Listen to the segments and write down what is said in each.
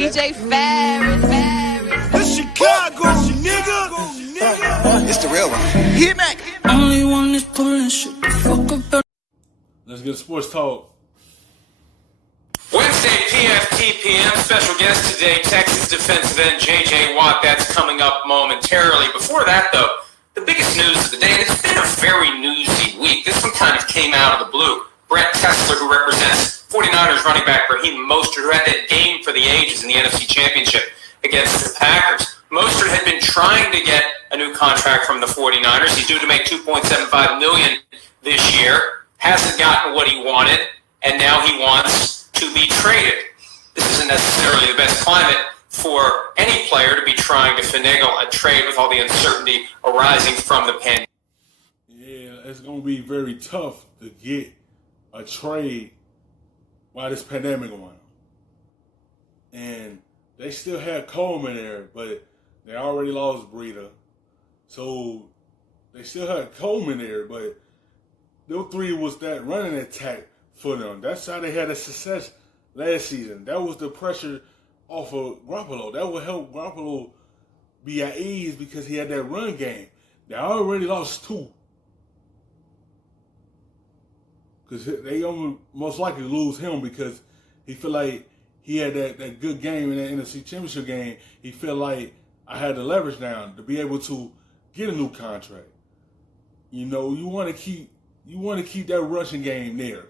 DJ Ferris. The Chicago nigga. It's the real one. Hit me. Only one is pulling shit the fuck up. Let's get sports talk. Wednesday, PFT PM. Special guest today, Texas defensive end J.J. Watt. That's coming up momentarily. Before that, though, the biggest news of the day, and it's been a very newsy week. This one kind of came out of the blue. Brett Kessler, who represents 49ers running back Raheem Mostert, who had that game for the ages in the NFC Championship against the Packers. Mostert had been trying to get a new contract from the 49ers. He's due to make $2.75 million this year. Hasn't gotten what he wanted, and now he wants to be traded. This isn't necessarily the best climate for any player to be trying to finagle a trade with all the uncertainty arising from the pandemic. Yeah, it's going to be very tough to get a trade while this pandemic going on. And they still had Coleman there, but they already lost Breida. So they still had Coleman there, but those three was that running attack for them. That's how they had a success last season. That was the pressure off of Garoppolo. That would help Garoppolo be at ease because he had that run game. They already lost two. Because they most likely lose him because he feel like he had that good game in that NFC Championship game. He felt like I had the leverage down to be able to get a new contract. You know, you want to keep that rushing game there.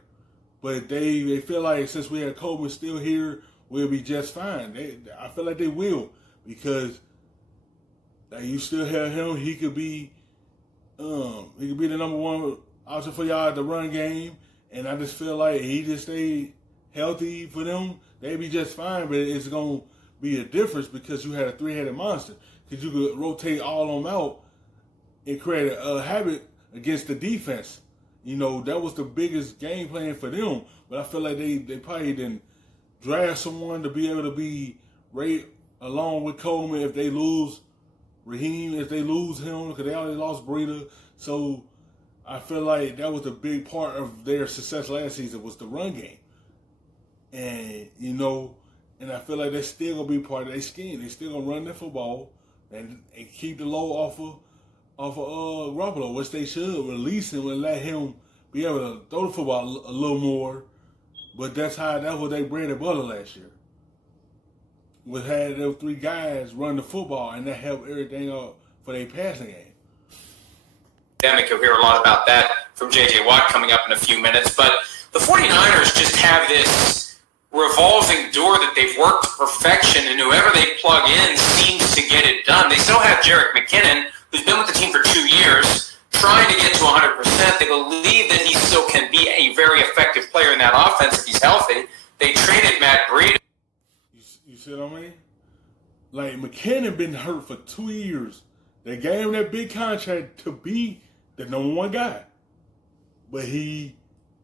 But they feel like since we had Coleman still here, we'll be just fine. I feel like they will because you still have him. He could be the number one option for y'all at the run game. And I just feel like he just stayed healthy for them. They'd be just fine, but it's going to be a difference because you had a three-headed monster. Because you could rotate all of them out and create a habit against the defense. You know, that was the biggest game plan for them. But I feel like they probably didn't draft someone to be able to be right along with Coleman if they lose Raheem, if they lose him, because they already lost Breida. So I feel like that was a big part of their success last season was the run game. And, you know, and I feel like that's still going to be part of their scheme. They still going to run their football and keep the load off of Garoppolo, which they should release him and let him be able to throw the football a little more. But that's what they bread and butter last year. We had those three guys run the football, and that helped everything up for their passing game. You'll hear a lot about that from J.J. Watt coming up in a few minutes. But the 49ers just have this revolving door that they've worked to perfection, and whoever they plug in seems to get it done. They still have Jerick McKinnon, who's been with the team for 2 years, trying to get to 100%. They believe that he still can be a very effective player in that offense if he's healthy. They traded Matt Breida. You see what I mean? Like, McKinnon been hurt for 2 years. They gave him that big contract to be the number one guy. But he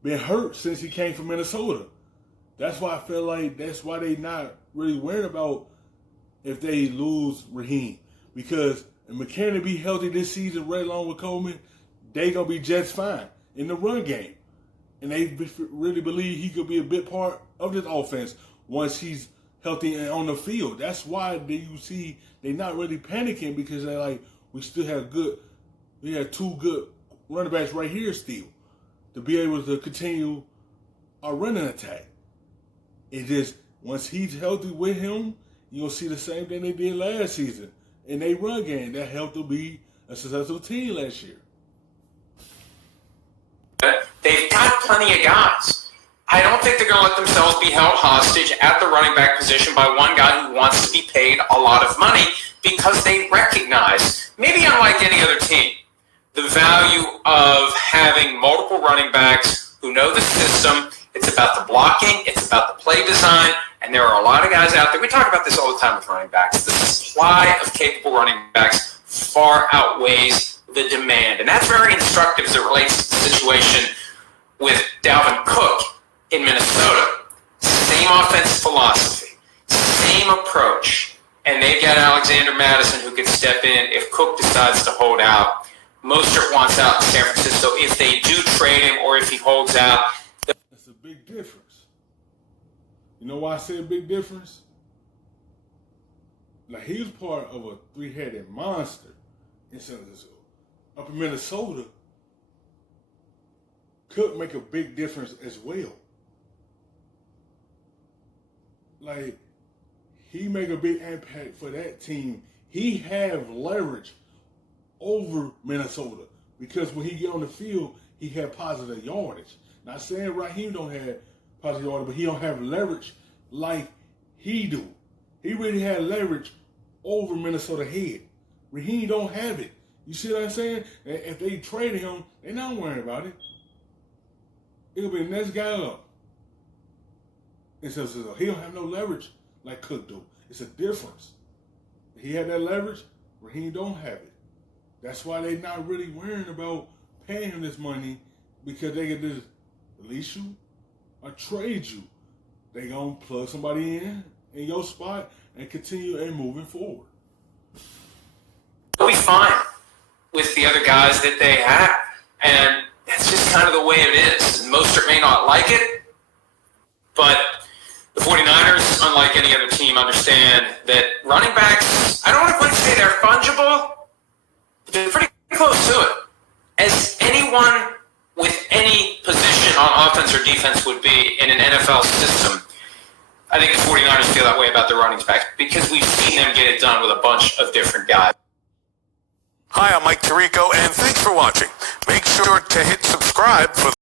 been hurt since he came from Minnesota. That's why I feel like that's why they not really worried about if they lose Raheem. Because if McKinnon be healthy this season right along with Coleman, they going to be just fine in the run game. And they really believe he could be a big part of this offense once he's healthy and on the field. That's why you see they not really panicking because they're like, we have two good running backs right here still to be able to continue our running attack. It just, once he's healthy with him, you'll see the same thing they did last season in their run game. That helped them be a successful team last year. They've got plenty of guys. I don't think they're going to let themselves be held hostage at the running back position by one guy who wants to be paid a lot of money because they recognize, maybe unlike any other team, the value of having multiple running backs who know the system. It's about the blocking. It's about the play design. And there are a lot of guys out there. We talk about this all the time with running backs. The supply of capable running backs far outweighs the demand. And that's very instructive as it relates to the situation with Dalvin Cook in Minnesota. Same offensive philosophy, same approach. And they've got Alexander Madison who could step in if Cook decides to hold out. Mostert wants out in San Francisco. If they do trade him or if he holds out, that's a big difference. You know why I say a big difference? Like, he was part of a three-headed monster in San Francisco. Up in Minnesota, could make a big difference as well. Like, he make a big impact for that team. He have leverage over Minnesota because when he get on the field, he had positive yardage. Not saying Raheem don't have positive yardage, but he don't have leverage like he do. He really had leverage over Minnesota head. Raheem don't have it. You see what I'm saying? And if they traded him, they're not worrying about it. It'll be the next guy up. And so he don't have no leverage like Cook do. It's a difference. He had that leverage, Raheem don't have it. That's why they're not really worrying about paying him this money, because they can just release you or trade you. They gonna plug somebody in your spot and continue and moving forward. They'll be fine with the other guys that they have. And that's just kind of the way it is. Mostert may not like it, but the 49ers, unlike any other team, understand that running backs, I don't want to quite say they're fungible, but they're pretty close to it. As anyone with any position on offense or defense would be in an NFL system, I think the 49ers feel that way about their running backs because we've seen them get it done with a bunch of different guys. Hi, I'm Mike Tirico, and thanks for watching. Make sure to hit subscribe for